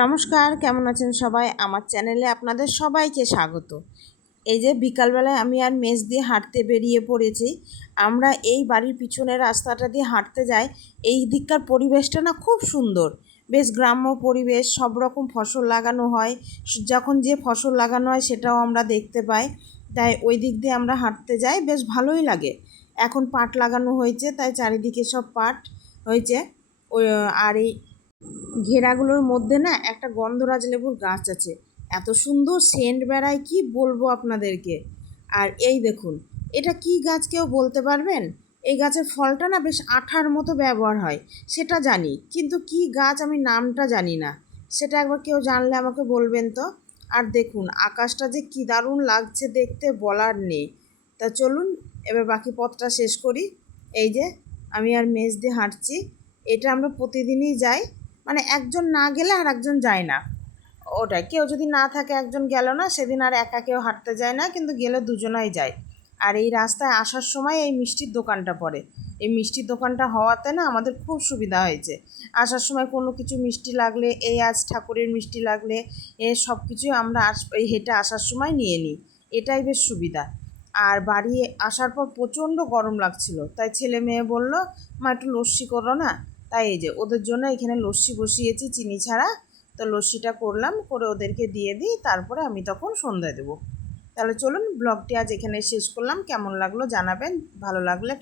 নমস্কার, কেমন আছেন সবাই? আমার চ্যানেলে আপনাদের সবাইকে স্বাগত। এই যে বিকালবেলায় আমি আর মেজ দিয়ে হাঁটতে বেরিয়ে পড়েছি, আমরা এই বাড়ির পিছনের রাস্তাটা দিয়ে হাঁটতে যাই। এই দিককার পরিবেশটা না খুব সুন্দর। বেশ গ্রাম্য পরিবেশ, সব রকম ফসল লাগানো হয়। যখন যে ফসল লাগানো হয় সেটাও আমরা দেখতে পাই। তাই ওই দিক দিয়ে আমরা হাঁটতে যাই, বেশ ভালোই লাগে। এখন পাট লাগানো হয়েছে, তাই চারিদিকে সব পাট হয়েছে। আর এই ঘেরাগুলোর মধ্যে না একটা গন্ধরাজ লেবুর গাছ আছে। এত সুন্দর সেন্ট বেড়ায়, কি বলব আপনাদেরকে? আর এই দেখুন, এটা কি গাছ কেউ বলতে পারবেন? এই গাছের ফলটা না বেশ আঠার মতো ব্যবহার হয়, সেটা জানি, কিন্তু কি গাছ আমি নামটা জানি না। সেটা একবার কেউ জানলে আমাকে বলবেন তো? আর দেখুন, আকাশটা যে কী দারুণ লাগছে দেখতে বলার নেই। তা চলুন, এবার বাকি পথটা শেষ করি। এই যে, আমি আর মেজ দিয়ে হাঁটছি। এটা আমরা প্রতিদিনই যাই। মানে একজন না গেলে আর একজন যায় না। ওটাই। কেউ যদি না থাকে, একজন গেল না, সেদিন আর একা কেউ হাঁটতে যায় না, কিন্তু গেলে দুজনাই যায়। আর এই রাস্তায় আসার সময় এই মিষ্টির দোকানটা পড়ে। এই মিষ্টির দোকানটা হওয়াতে না আমাদের খুব সুবিধা হয়েছে। আসার সময় কোনো কিছু মিষ্টি লাগলে এই আজ ঠাকুরের মিষ্টি লাগলে, এ সব কিছুই আমরা আস, এই হেঁটে আসার সময় নিয়ে নিই। এটাই বেশ সুবিধা। আর বাড়ি আসার পর প্রচণ্ড গরম লাগছিল। তাই ছেলে মেয়ে বলল, মা, একটু লস্যি করো না? তাই এই যে ওদের জন্য এখানে লস্যি বসিয়েছি, চিনি ছাড়া। তো লস্যিটা করলাম, করে ওদেরকে দিয়ে দিই, তারপরে আমি তখন সন্ধ্যায় দেবো। তাহলে চলুন, ব্লগটি আজ এখানে শেষ করলাম। কেমন লাগল জানাবেন, ভালো লাগলে